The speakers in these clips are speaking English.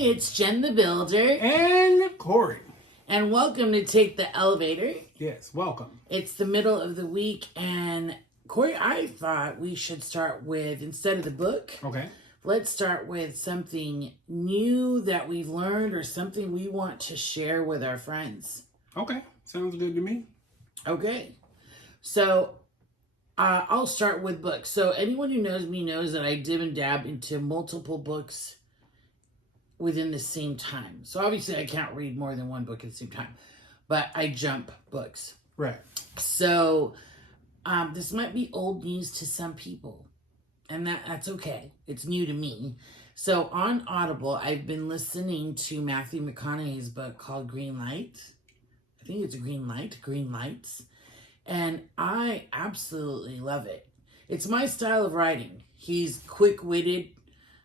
it's Jen the Builder. And Corey. And welcome to Take the Elevator. Yes, welcome. It's the middle of the week, and Corey, I thought we should start with, instead of the book, let's start with something new that we've learned or something we want to share with our friends. Okay, sounds good to me. Okay, so I'll start with books. So anyone who knows me knows that I dib and dab into multiple books within the same time. So obviously I can't read more than one book at the same time, but I jump books. Right. So this might be old news to some people, and that's okay. It's new to me. So on Audible, I've been listening to Matthew McConaughey's book called Green Light. I think it's Green Lights. And I absolutely love it. It's my style of writing. He's quick-witted,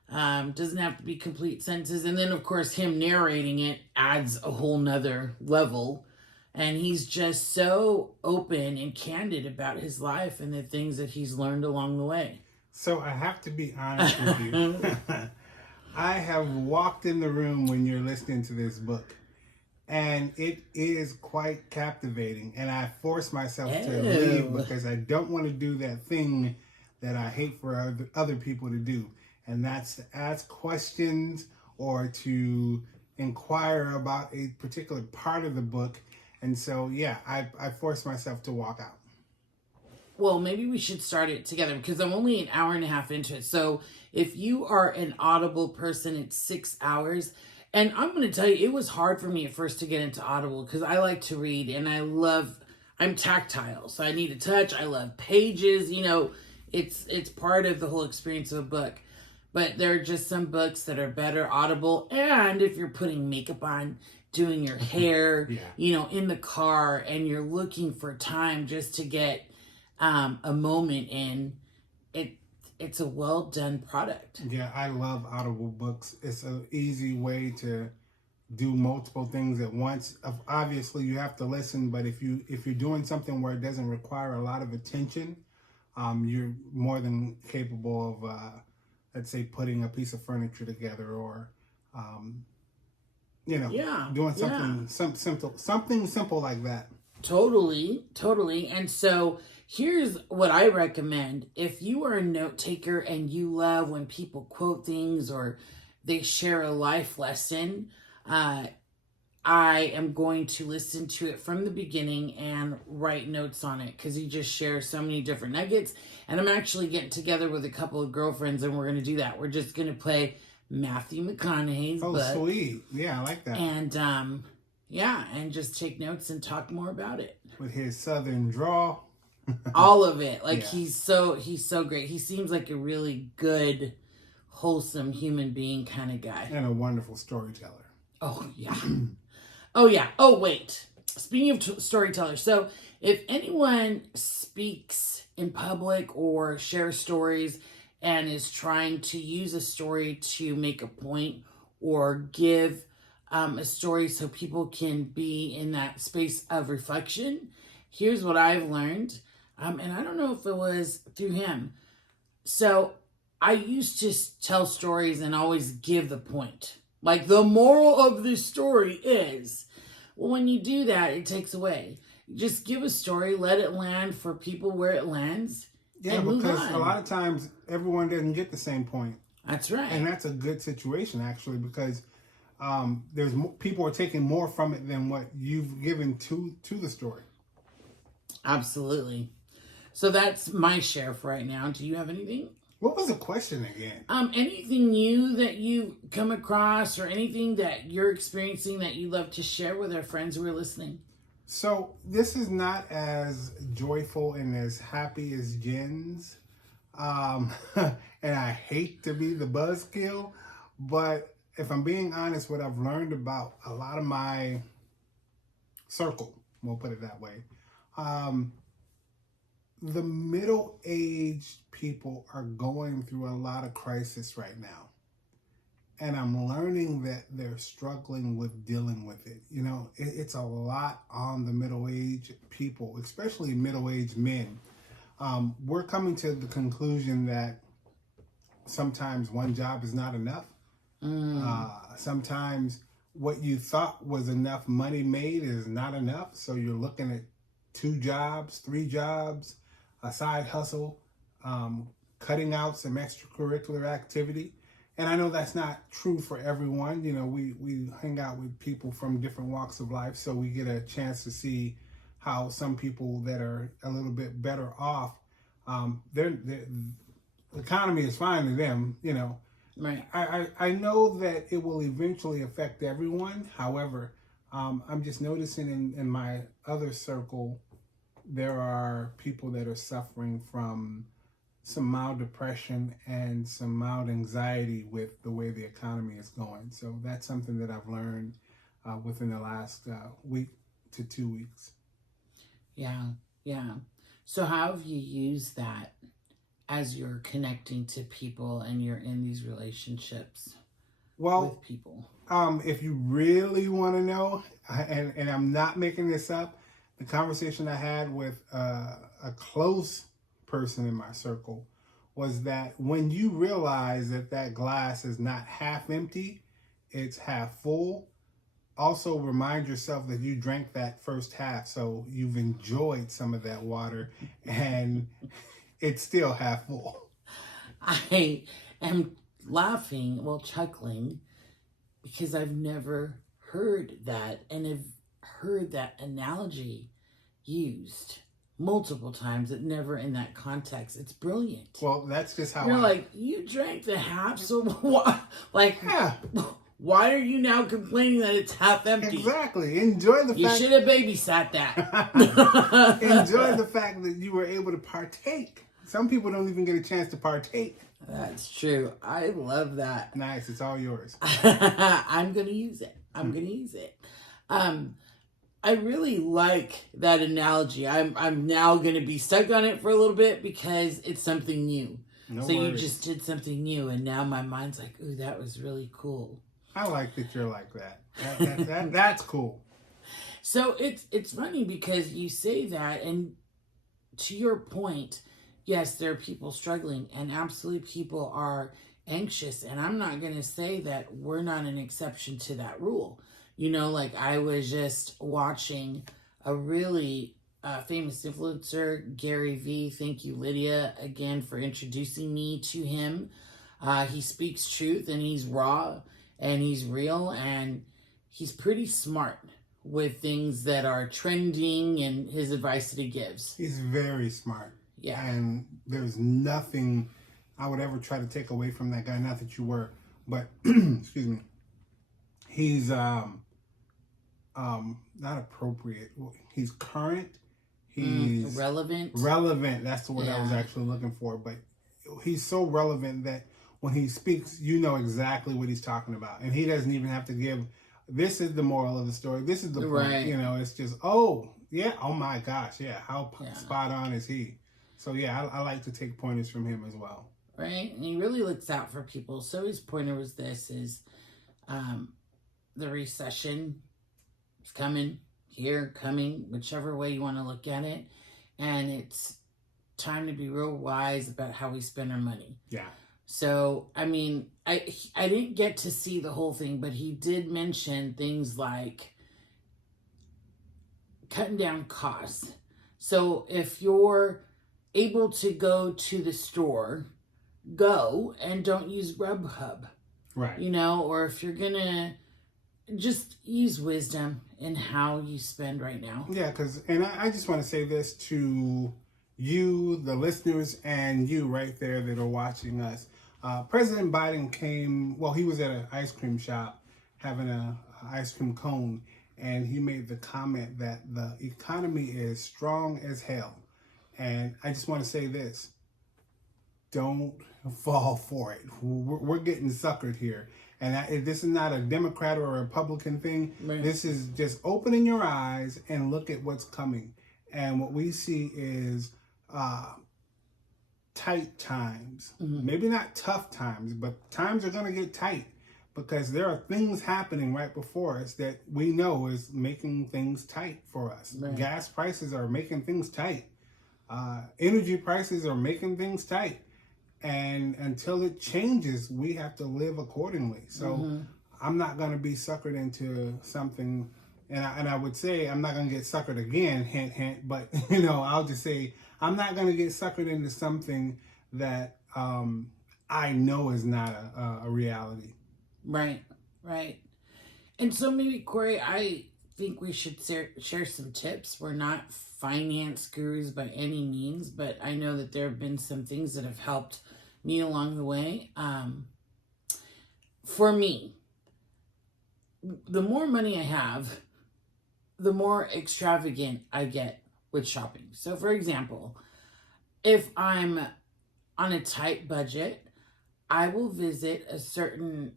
doesn't have to be complete sentences. And then, of course, him narrating it adds a whole nother level. And he's just so open and candid about his life and the things that he's learned along the way. So I have to be honest with you. I have walked in the room when you're listening to this book, and it is quite captivating. And I force myself to leave because I don't want to do that thing that I hate for other people to do. And that's to ask questions or to inquire about a particular part of the book. And so, yeah, I forced myself to walk out. Well, maybe we should start it together because I'm only an hour and a half into it. So if you are an Audible person, it's 6 hours. And I'm going to tell you, it was hard for me at first to get into Audible because I like to read and I'm tactile. So I need to touch. I love pages. You know, it's part of the whole experience of a book. But there are just some books that are better Audible. And if you're putting makeup on, doing your hair, in the car, and you're looking for time just to get a moment in, it's a well done product. Yeah, I love Audible books. It's an easy way to do multiple things at once. Obviously, you have to listen, but if you're doing something where it doesn't require a lot of attention, you're more than capable of let's say putting a piece of furniture together or doing something simple like that. Totally. And so here's what I recommend. If you are a note taker and you love when people quote things or they share a life lesson, I am going to listen to it from the beginning and write notes on it because he just shares so many different nuggets. And I'm actually getting together with a couple of girlfriends and we're going to do that. We're just going to play Matthew McConaughey's book. Oh, sweet. Yeah, I like that. And, and just take notes and talk more about it. With his southern drawl. All of it. He's so great. He seems like a really good, wholesome human being kind of guy. And a wonderful storyteller. Oh, yeah. Oh, wait. Speaking of storytellers, so if anyone speaks in public or shares stories and is trying to use a story to make a point or give a story so people can be in that space of reflection, here's what I've learned. And I don't know if it was through him. So I used to tell stories and always give the point. Like the moral of this story is, well, when you do that, it takes away. Just give a story, let it land for people where it lands. Yeah, because a lot of times everyone doesn't get the same point. That's right. And that's a good situation, actually, because people are taking more from it than what you've given to the story. Absolutely. So that's my share for right now. Do you have anything? What was the question again? Anything new that you've come across or anything that you're experiencing that you'd love to share with our friends who are listening? So this is not as joyful and as happy as Jen's. And I hate to be the buzzkill, but if I'm being honest, what I've learned about a lot of my circle, we'll put it that way, the middle-aged people are going through a lot of crisis right now. And I'm learning that they're struggling with dealing with it. You know, it's a lot on the middle-aged people, especially middle-aged men. We're coming to the conclusion that sometimes one job is not enough. Sometimes what you thought was enough money made is not enough. So you're looking at 2 jobs, 3 jobs, a side hustle, cutting out some extracurricular activity. And I know that's not true for everyone. You know, we hang out with people from different walks of life, so we get a chance to see how some people that are a little bit better off, the economy is fine to them, you know. Right. I know that it will eventually affect everyone. However, I'm just noticing in my other circle, there are people that are suffering from some mild depression and some mild anxiety with the way the economy is going. So that's something that I've learned within the last week to 2 weeks. Yeah, yeah. So how have you used that as you're connecting to people and you're in these relationships with people? If you really want to know, and I'm not making this up, the conversation I had with a close person in my circle was that when you realize that that glass is not half empty, it's half full, also remind yourself that you drank that first half, so you've enjoyed some of that water and it's still half full. I am laughing, well, chuckling, because I've never heard that, and have heard that analogy used multiple times, but never in that context. It's brilliant. Well, that's just how you're like, you drank the half, so why? Like, yeah. Why are you now complaining that it's half empty? Exactly. Enjoy the fact you should have babysat that. Enjoy the fact that you were able to partake. Some people don't even get a chance to partake. That's true. I love that. Nice. It's all yours. I'm gonna use it. I'm gonna use it. I really like that analogy. I'm now gonna be stuck on it for a little bit because it's something new. No so worries. You just did something new, and now my mind's like, ooh, that was really cool. I like that you're like that. That's cool. So it's funny because you say that, and to your point, yes, there are people struggling, and absolutely people are anxious. And I'm not going to say that we're not an exception to that rule. You know, like I was just watching a really famous influencer, Gary V. Thank you, Lydia, again for introducing me to him. He speaks truth, and he's raw, and he's real, and he's pretty smart with things that are trending and his advice that he gives. He's very smart. Yeah. And there's nothing I would ever try to take away from that guy. Not that you were, but excuse me. He's not appropriate. He's current. He's relevant. Relevant. That's the word I was actually looking for. But he's so relevant that when he speaks, you know exactly what he's talking about. And he doesn't even have to give, this is the moral of the story. This is the point. Right. You know, it's just, oh, yeah, oh my gosh, yeah, how spot on is he? So, yeah, I like to take pointers from him as well. Right? And he really looks out for people. So his pointer was this, is the recession is coming, whichever way you want to look at it. And it's time to be real wise about how we spend our money. Yeah. So, I mean, I didn't get to see the whole thing, but he did mention things like cutting down costs. So if you're able to go to the store, go and don't use Grubhub. Right. You know, or if you're going to just use wisdom in how you spend right now. Yeah, and I just want to say this to you, the listeners, and you right there that are watching us. President Biden he was at an ice cream shop having an ice cream cone, and he made the comment that the economy is strong as hell. And I just want to say this. Don't fall for it. We're getting suckered here. And this is not a Democrat or a Republican thing. Right. This is just opening your eyes and look at what's coming. And what we see is tight times. Mm-hmm. Maybe not tough times, but times are going to get tight because there are things happening right before us that we know is making things tight for us. Right. Gas prices are making things tight. Energy prices are making things tight. And until it changes, we have to live accordingly. So I'm not going to be suckered into something. And I would say I'm not going to get suckered again, hint, hint. But, I'll just say I'm not going to get suckered into something that I know is not a reality. Right, right. And so maybe, Corey, I think we should share some tips. We're not finance gurus by any means, but I know that there have been some things that have helped me along the way. For me, the more money I have, the more extravagant I get with shopping. So, for example, if I'm on a tight budget, I will visit a certain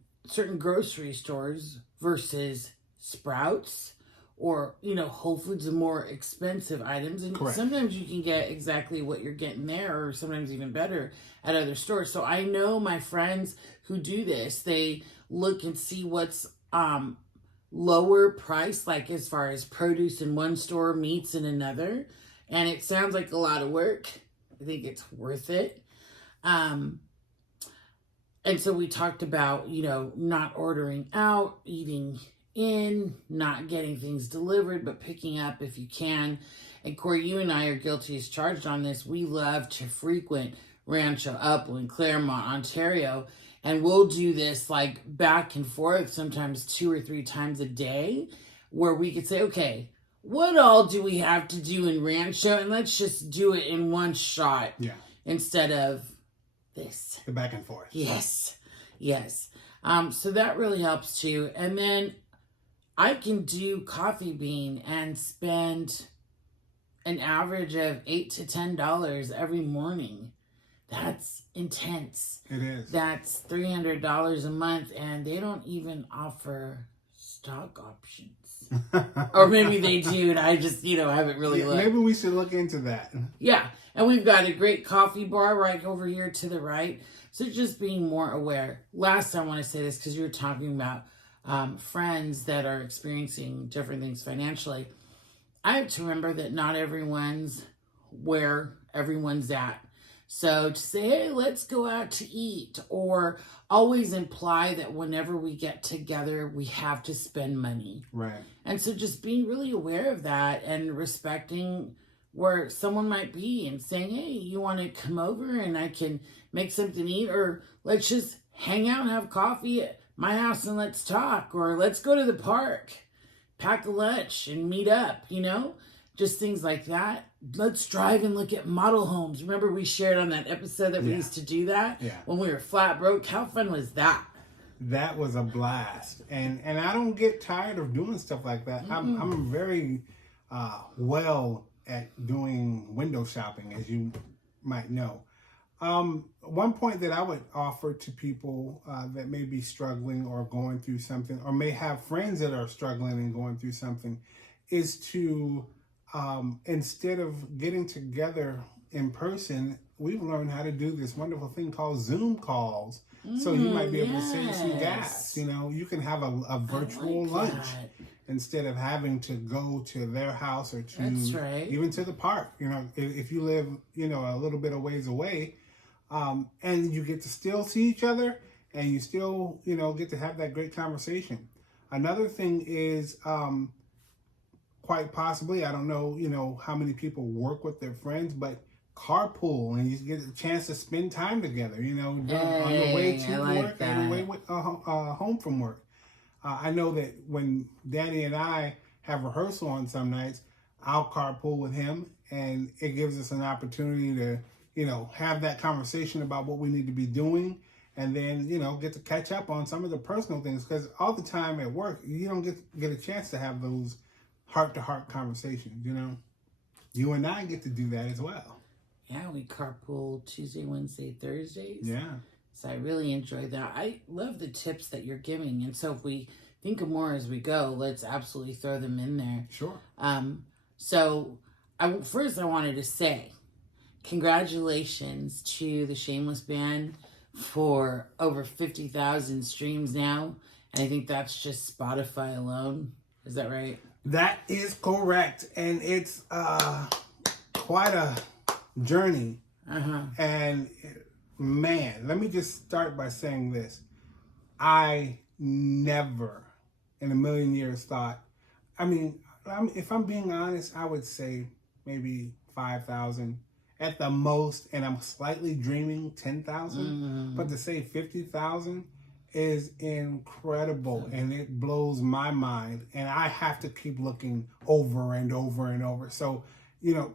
grocery stores versus Sprouts or, Whole Foods, the more expensive items. And Correct. Sometimes you can get exactly what you're getting there, or sometimes even better at other stores. So I know my friends who do this, they look and see what's lower price, like as far as produce in one store, meats in another. And it sounds like a lot of work. I think it's worth it. And so we talked about, not ordering out, eating in, not getting things delivered, but picking up if you can. And Corey, you and I are guilty as charged on this. We love to frequent Rancho, Upland, Claremont, Ontario. And we'll do this like back and forth, sometimes 2 or 3 times a day, where we could say, okay, what all do we have to do in Rancho? And let's just do it in one shot. Yeah. Instead of this. The back and forth. Yes. So that really helps too. And then I can do Coffee Bean and spend an average of $8 to $10 every morning. That's intense. It is. That's $300 a month, and they don't even offer stock options. Or maybe they do, and I just, haven't really looked. Maybe we should look into that. Yeah, and we've got a great coffee bar right over here to the right. So just being more aware. Last, I want to say this because you were talking about friends that are experiencing different things financially. I have to remember that not everyone's where everyone's at. So to say, hey, let's go out to eat, or always imply that whenever we get together, we have to spend money. Right. And so just being really aware of that and respecting where someone might be and saying, hey, you want to come over and I can make something to eat, or let's just hang out and have coffee at my house and let's talk, or let's go to the park, pack a lunch and meet up, just things like that. Let's drive and look at model homes. Remember we shared on that episode that we used to do that when we were flat broke? How fun was that? That was a blast. And I don't get tired of doing stuff like that. I'm very well at doing window shopping, as you might know. One point that I would offer to people that may be struggling or going through something, or may have friends that are struggling and going through something, is to instead of getting together in person, we've learned how to do this wonderful thing called Zoom calls. So you might be able to save some gas. You can have a virtual lunch instead of having to go to their house or to even to the park. If you live, a little bit of ways away, and you get to still see each other, and you still, get to have that great conversation. Another thing is, quite possibly, I don't know, how many people work with their friends, but carpool, and you get a chance to spend time together, on the way to work and the way home from work. I know that when Danny and I have rehearsal on some nights, I'll carpool with him, and it gives us an opportunity to, have that conversation about what we need to be doing, and then, get to catch up on some of the personal things, because all the time at work, you don't get a chance to have those heart-to-heart conversations, You and I get to do that as well. Yeah, we carpool Tuesday, Wednesday, Thursdays. Yeah. So I really enjoy that. I love the tips that you're giving. And so if we think of more as we go, let's absolutely throw them in there. Sure. So first I wanted to say congratulations to the Shameless Band for over 50,000 streams now. And I think that's just Spotify alone. Is that right? That is correct. And it's quite a journey. And man, let me just start by saying this. I never in a million years thought, if I'm being honest, I would say maybe 5,000 at the most, and I'm slightly dreaming 10,000. But to say 50,000 is incredible, and it blows my mind. And I have to keep looking over and over and over. So,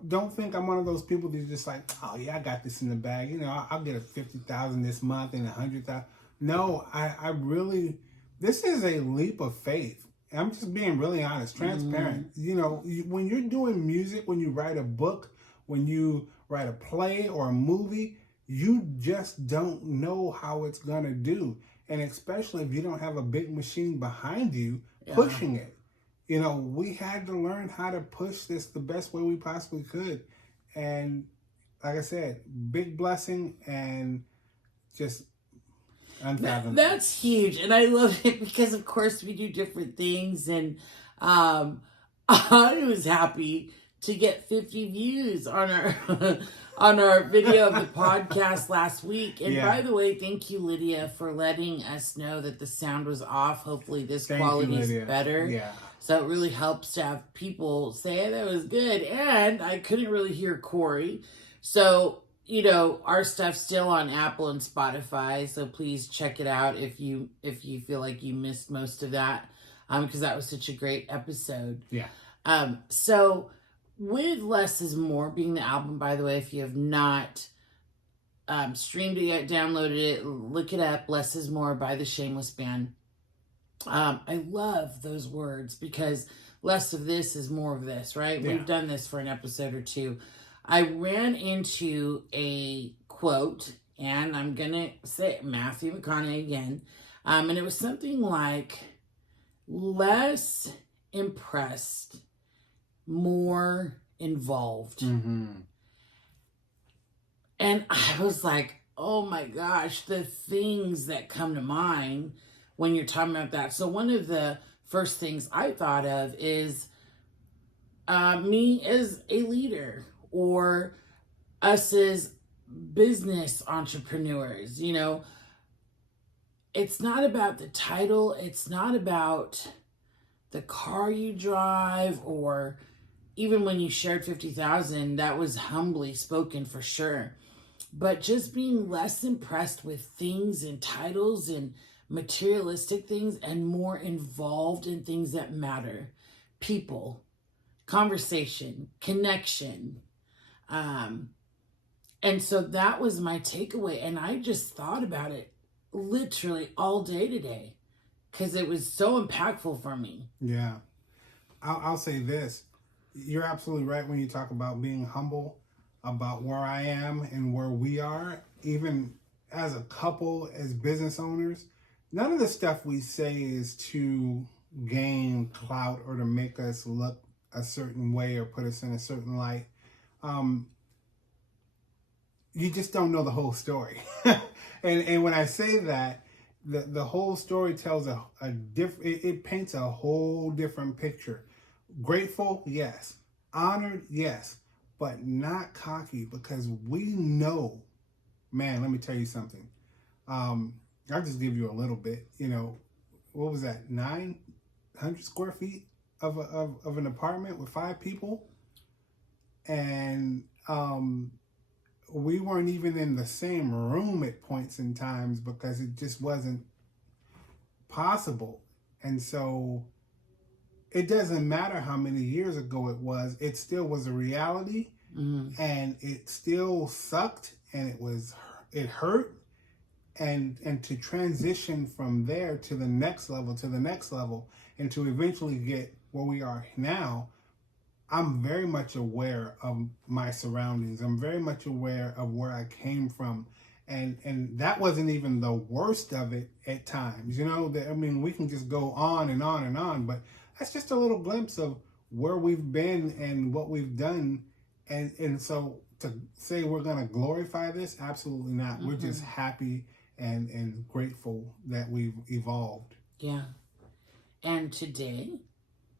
don't think I'm one of those people that's just like, oh yeah, I got this in the bag. I'll get a 50,000 this month and 100,000. No, I really, this is a leap of faith. I'm just being really honest, transparent. When you're doing music, when you write a book, when you write a play or a movie, you just don't know how it's going to do. And especially if you don't have a big machine behind you pushing it. We had to learn how to push this the best way we possibly could. And like I said, big blessing and just unfathomable. That's huge. And I love it because, of course, we do different things. And I was happy to get 50 views on our on our video of the podcast last week. And by the way, thank you, Lydia, for letting us know that the sound was off. Hopefully this quality is better. Yeah. So it really helps to have people say that was good. And I couldn't really hear Corey. So, our stuff's still on Apple and Spotify. So please check it out if you feel like you missed most of that. Because that was such a great episode. Yeah. So with Less is More being the album, by the way, if you have not streamed it yet, downloaded it, look it up. Less is More by the Shameless Band. I love those words because less of this is more of this, right? Yeah. We've done this for an episode or two. I ran into a quote, and I'm going to say Matthew McConaughey again. And it was something like, less impressed, more involved. Mm-hmm. And I was like, oh my gosh, the things that come to mind when you're talking about that. So one of the first things I thought of is me as a leader or us as business entrepreneurs. It's not about the title. It's not about the car you drive, or even when you shared 50,000, that was humbly spoken for sure. But just being less impressed with things and titles and materialistic things and more involved in things that matter. People, conversation, connection. And so that was my takeaway. And I just thought about it literally all day today because it was so impactful for me. Yeah. I'll say this. You're absolutely right when you talk about being humble about where I am and where we are, even as a couple, as business owners. None of the stuff we say is to gain clout or to make us look a certain way or put us in a certain light. You just don't know the whole story. and when I say that, the whole story tells a different, it paints a whole different picture. Grateful, yes. Honored, yes. But not cocky, because we know, man, let me tell you something. I'll just give you a little bit. What was that? 900 square feet of an apartment with 5 people, and we weren't even in the same room at points in times because it just wasn't possible. And so it doesn't matter how many years ago it was, it still was a reality. Mm-hmm. And it still sucked, and it hurt. And to transition from there to the next level, and to eventually get where we are now, I'm very much aware of my surroundings. I'm very much aware of where I came from. And that wasn't even the worst of it at times. We can just go on and on and on, but that's just a little glimpse of where we've been and what we've done. And so to say we're going to glorify this, absolutely not. Mm-hmm. We're just happy and grateful that we've evolved. Yeah. And today,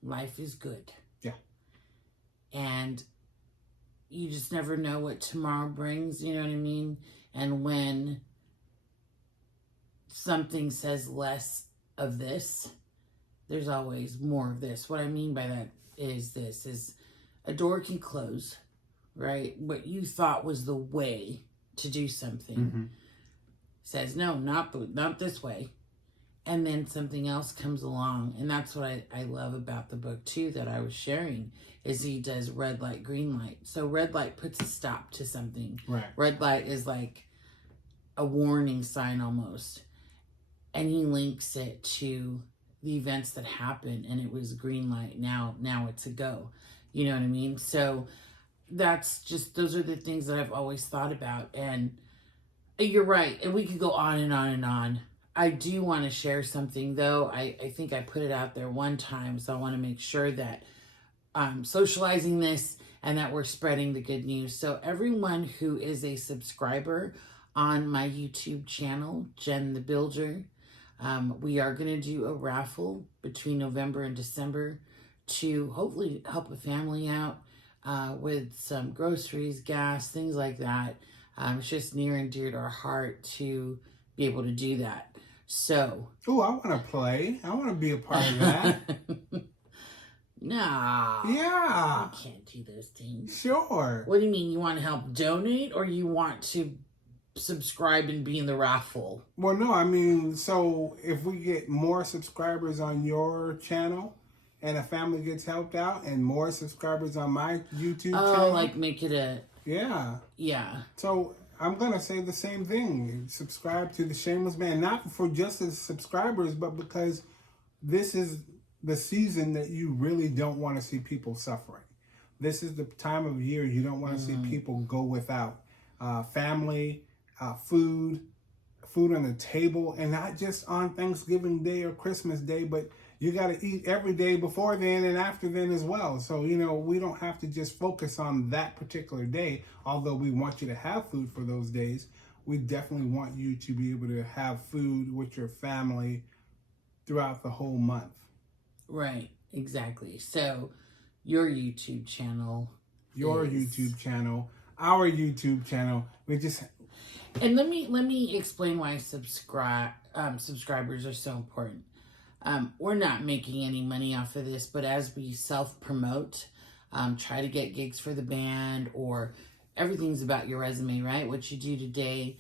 life is good. Yeah. And, you just never know what tomorrow brings, you know what I mean? And when something says less of this, there's always more of this. What I mean by that is this is a door can close, right? What you thought was the way to do something says, no, not this way. And then something else comes along. And that's what I love about the book too, that I was sharing, is he does red light, green light. So red light puts a stop to something. Right. Red light is like a warning sign almost. And he links it to the events that happened, and it was green light. Now it's a go. You know what I mean? So those are the things that I've always thought about. And you're right. And we could go on and on and on. I do want to share something though. I think I put it out there one time. So I want to make sure that I'm socializing this and that we're spreading the good news. So everyone who is a subscriber on my YouTube channel, Jen the Builder, we are going to do a raffle between November and December to hopefully help a family out with some groceries, gas, things like that. It's just near and dear to our heart to be able to do that. So. Oh, I want to play. I want to be a part of that. No. Yeah. You can't do those things. Sure. What do you mean? You want to help donate, or you want to subscribe and be in the raffle? Well, no, I mean, so if we get more subscribers on your channel and a family gets helped out, and more subscribers on my YouTube channel. Oh, like make it a... Yeah. Yeah. So I'm going to say the same thing. Subscribe to The Shameless Man, not for just the subscribers, but because this is the season that you really don't want to see people suffering. This is the time of year you don't want to see people go without family, food on the table, and not just on Thanksgiving Day or Christmas Day, but you got to eat every day before then and after then as well. So, we don't have to just focus on that particular day, although we want you to have food for those days. We definitely want you to be able to have food with your family throughout the whole month. Right, exactly. So your YouTube channel. YouTube channel, our YouTube channel. And let me explain why subscribers are so important. We're not making any money off of this, but as we self-promote, try to get gigs for the band, or everything's about your resume, right? What you do today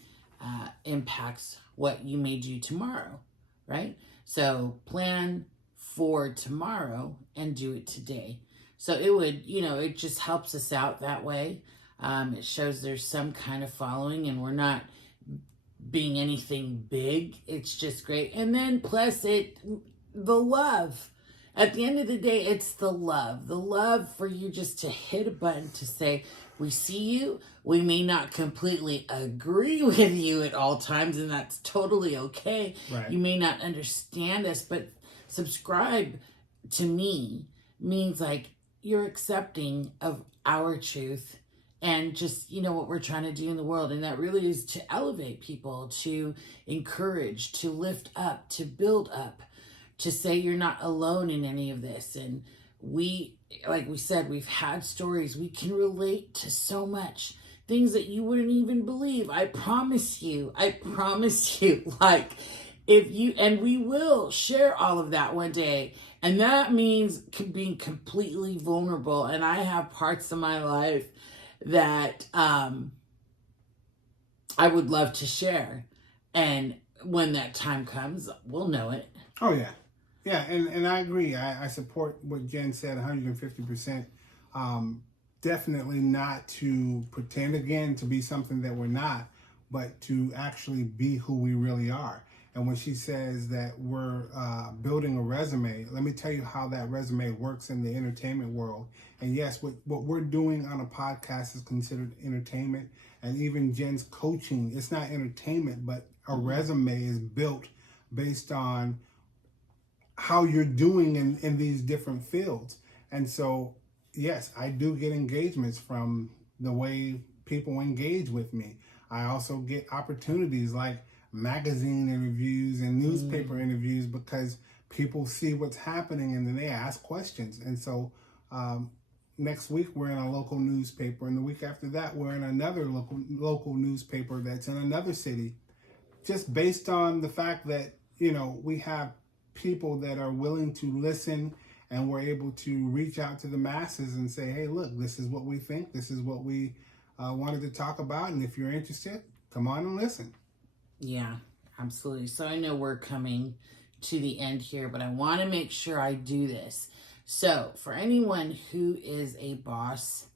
impacts what you may do tomorrow, right? So plan for tomorrow and do it today. So it would, it just helps us out that way. It shows there's some kind of following, and we're not being anything big. It's just great. And then plus the love. At the end of the day, it's the love for you just to hit a button to say, we see you. We may not completely agree with you at all times, and that's totally okay. Right. You may not understand us, but subscribe to me means like you're accepting of our truth and just, what we're trying to do in the world. And that really is to elevate people, to encourage, to lift up, to build up, to say you're not alone in any of this. And like we said, we've had stories. We can relate to so much. Things that you wouldn't even believe. I promise you. Like, and we will share all of that one day. And that means being completely vulnerable. And I have parts of my life that I would love to share. And when that time comes, we'll know it. Oh, yeah. Yeah, and I agree. I support what Jen said 150%. Definitely not to pretend again to be something that we're not, but to actually be who we really are. And when she says that we're building a resume, let me tell you how that resume works in the entertainment world. And yes, what we're doing on a podcast is considered entertainment. And even Jen's coaching, it's not entertainment, but a resume is built based on how you're doing in these different fields. And so, yes, I do get engagements from the way people engage with me. I also get opportunities like magazine interviews and newspaper interviews because people see what's happening and then they ask questions. And so, next week we're in a local newspaper, and the week after that we're in another local newspaper that's in another city, just based on the fact that, we have people that are willing to listen, and we're able to reach out to the masses and say, hey, look, this is what we think, this is what we wanted to talk about, and if you're interested, come on and listen. Yeah, absolutely. So I know we're coming to the end here, but I want to make sure I do this. So for anyone who is a boss,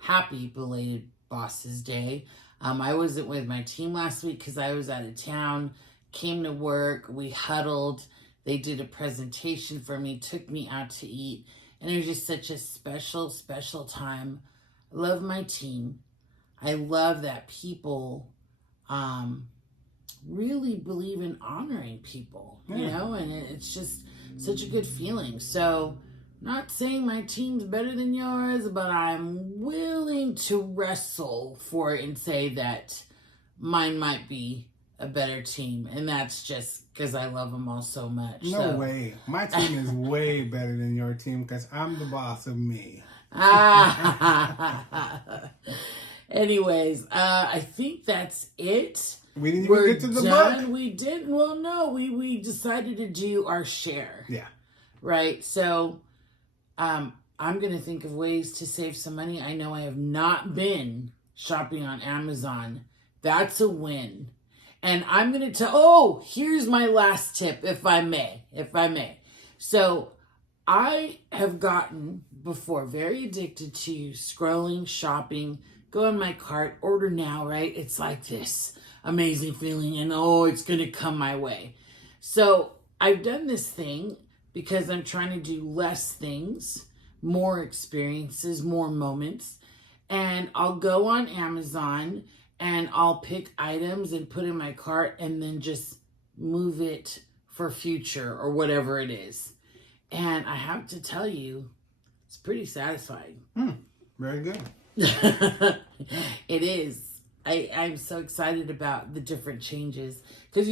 happy belated Boss's Day. I wasn't with my team last week because I was out of town, came to work, we huddled, they did a presentation for me, took me out to eat, and it was just such a special, special time. I love my team. I love that people really believe in honoring people, and it's just such a good feeling. So, not saying my team's better than yours, but I'm willing to wrestle for it and say that mine might be a better team, and that's just because I love them all so much. No way. My team is way better than your team because I'm the boss of me. Anyways, I think that's it. We didn't even get to the book. We didn't. Well, no, we decided to do our share. Yeah. Right. So, I'm going to think of ways to save some money. I know I have not been shopping on Amazon. That's a win. And I'm going to here's my last tip, if I may. So, I have gotten before very addicted to scrolling, shopping, go in my cart, order now, right? It's like this amazing feeling, and it's going to come my way. So I've done this thing because I'm trying to do less things, more experiences, more moments. And I'll go on Amazon and I'll pick items and put in my cart and then just move it for future or whatever it is. And I have to tell you, it's pretty satisfying. Very good. It is. I'm so excited about the different changes. Because,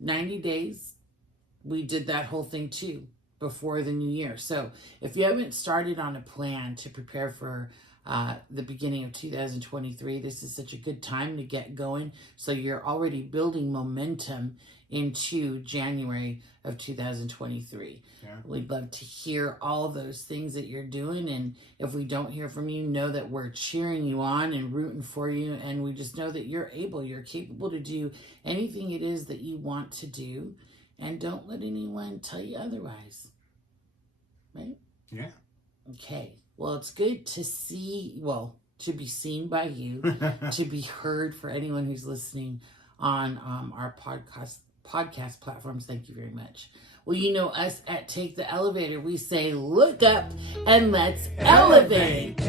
90 days, we did that whole thing too before the new year. So if you haven't started on a plan to prepare for the beginning of 2023, this is such a good time to get going. So you're already building momentum into January of 2023. Yeah. We'd love to hear all those things that you're doing, and if we don't hear from you, know that we're cheering you on and rooting for you, and we just know that you're capable to do anything it is that you want to do, and don't let anyone tell you otherwise. Right? Yeah. Okay. Well, it's good to to be seen by you, to be heard for anyone who's listening on our podcast platforms. Thank you very much. Well, us at Take the Elevator, we say, look up and let's elevate.